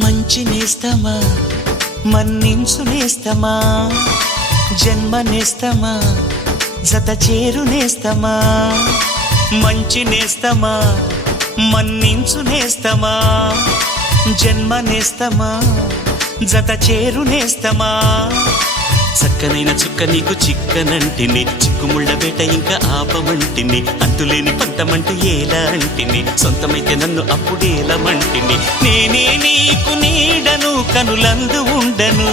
మంచి నేస్తమా మన్నించు నేస్తమా జన్మ నేస్తమా జత చేరు నేస్తమా మంచి నేస్తమా మన్నించు నేస్తమా జన్మ నేస్తమా జత చేరు నేస్తమా చక్కనైన చుక్క నీకు చిక్కనంటిని చిక్కుముళ్ళ వేట ఇంకా ఆపమంటిని అంతులేని పంతమంటూ ఏలా అంటిని సొంతమైతే నన్ను అప్పుడేలమంటిని నేనే నీకు నీడను కనులందు ఉండను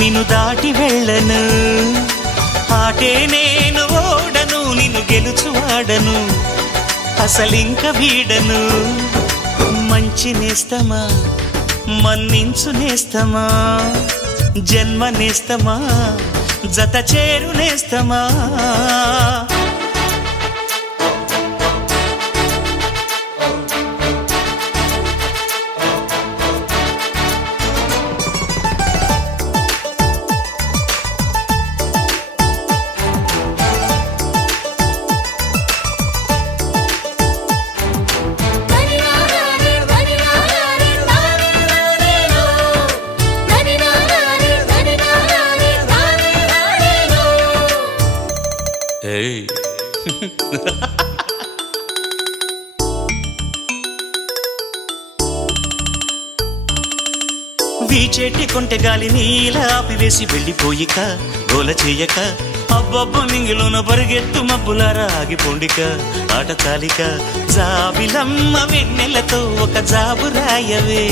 నిన్ను దాటి వెళ్ళను ఆటే నేను ఓడను నిన్ను గెలుచువాడను అసలింక వీడను మంచి నేస్తమా మన్నించు నేస్తమా జన్మ నేస్తమా జత చేరు నేస్తమా వీచేటి కొంటె గాలిని ఇలా ఆపివేసి వెళ్ళిపోయిక గోల చేయక అబ్బబ్బ మింగిలోన పరిగెత్తు మబ్బులారా ఆగిపోండిక ఆట చాలిక జాబిలమ్మ వెన్నెలతో ఒక జాబు రాయవే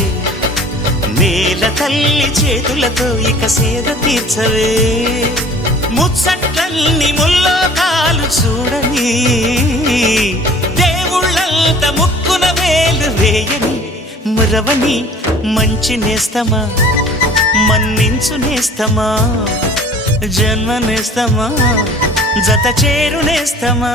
నేల తల్లి చేతులతో ఇక సేద తీర్చవే ముచ్చట్లన్నీ ముల్లోకాలు చూడని దేవుళ్ళంత ముక్కున వేలు వేయని మురవని మంచి నేస్తమా మన్నించు నేస్తమా జన్మ నేస్తమా జత చేరు నేస్తమా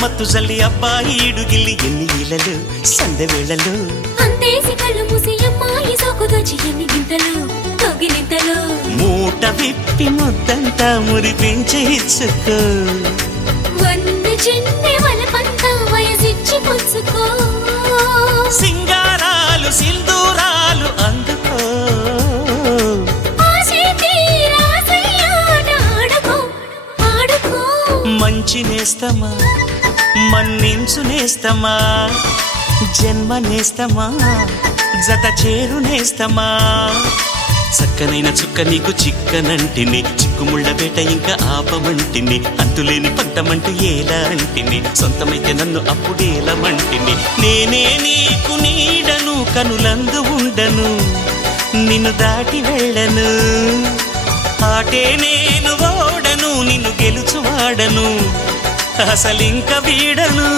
మత్తు జల్లి అబ్బాయి ఇడుగిల్లి ఎన్ని ఇళ్ళలు సందె వేళలు అంతేసి కళ్ళు మూసి అమ్మాయి సోకుదోచి ఎన్ని గింతలు తొగిలింతలు మూట విప్పి ముద్దంతా మురిపించి ఇచ్చుకో వంద చిన్నె వలపంతా వయసిచ్చి పుచ్చుకో సింగారాలు సింధూరాలు అందుకో మంచి నేస్తమా మన్నించు నేస్తమా జన్మ నేస్తమా జత చేరు నేస్తమా చక్కనైన చుక్క నీకు చిక్కనంటిని చిక్కుముళ్ళ వేట ఇంకా ఆపమంటిని అంతులేని పంతమంటూ ఏలా అంటిని సొంతమైతే నన్ను అప్పుడేలమంటిని నేనే నీకు నీడను కనులందు ఉండను నిన్ను దాటి వెళ్ళను ఆటే నేను ఓడను నిన్ను గెలుచువాడను అసలింక వీడను